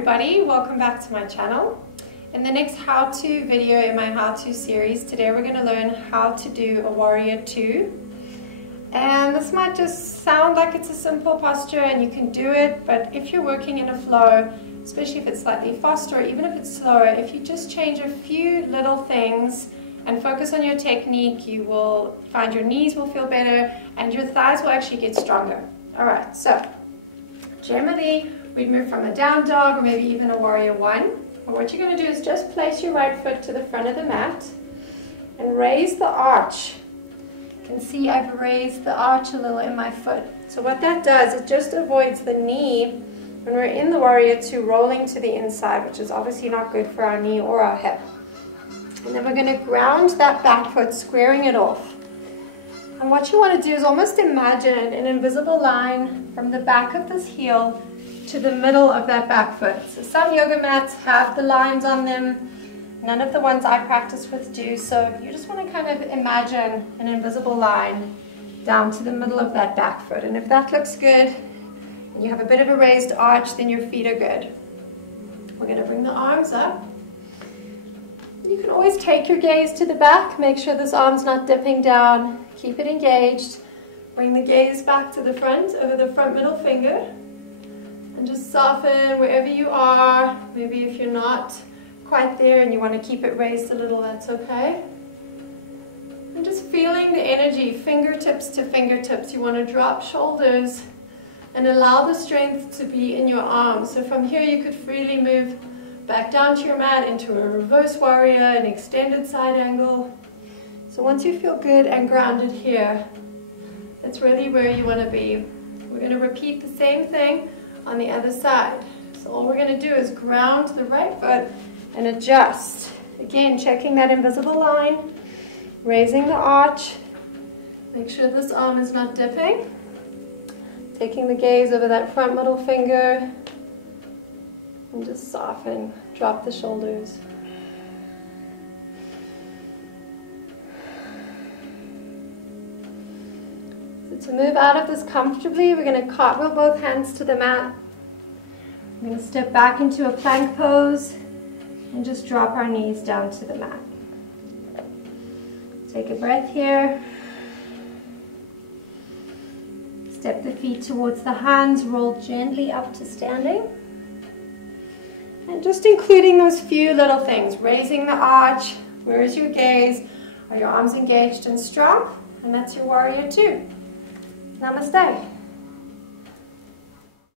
everybody, welcome back to my channel. In the next how-to video in my how-to series, today we're going to learn how to do a warrior two. And this might just sound like it's a simple posture and you can do it, but if you're working in a flow, especially if it's slightly faster or even if it's slower, if you just change a few little things and focus on your technique, you will find your knees will feel better and your thighs will actually get stronger. Alright, so generally we'd move from a down dog or maybe even a warrior one. And what you're going to do is just place your right foot to the front of the mat and raise the arch. You can see I've raised the arch a little in my foot. So what that does, it just avoids the knee when we're in the warrior two rolling to the inside, which is obviously not good for our knee or our hip. And then we're going to ground that back foot, squaring it off. And what you want to do is almost imagine an invisible line from the back of this heel to the middle of that back foot. So some yoga mats have the lines on them. None of the ones I practice with do. So you just want to kind of imagine an invisible line down to the middle of that back foot. And if that looks good, and you have a bit of a raised arch, then your feet are good. We're going to bring the arms up. You can always take your gaze to the back. Make sure this arm's not dipping down. Keep it engaged. Bring the gaze back to the front, over the front middle finger. And just soften wherever you are. Maybe if you're not quite there and you want to keep it raised a little, that's okay. And just feeling the energy, fingertips to fingertips. You want to drop shoulders and allow the strength to be in your arms. So from here you could freely move back down to your mat into a reverse warrior, an extended side angle. So once you feel good and grounded here, that's really where you want to be. We're going to repeat the same thing on the other side. So all we're going to do is ground the right foot and adjust. Again, checking that invisible line, raising the arch. Make sure this arm is not dipping. Taking the gaze over that front middle finger and just soften, drop the shoulders. To move out of this comfortably, we're going to cartwheel both hands to the mat. We're going to step back into a plank pose and just drop our knees down to the mat. Take a breath here. Step the feet towards the hands, roll gently up to standing. And just including those few little things, raising the arch. Where is your gaze? Are your arms engaged and strong? And that's your warrior two. Namaste.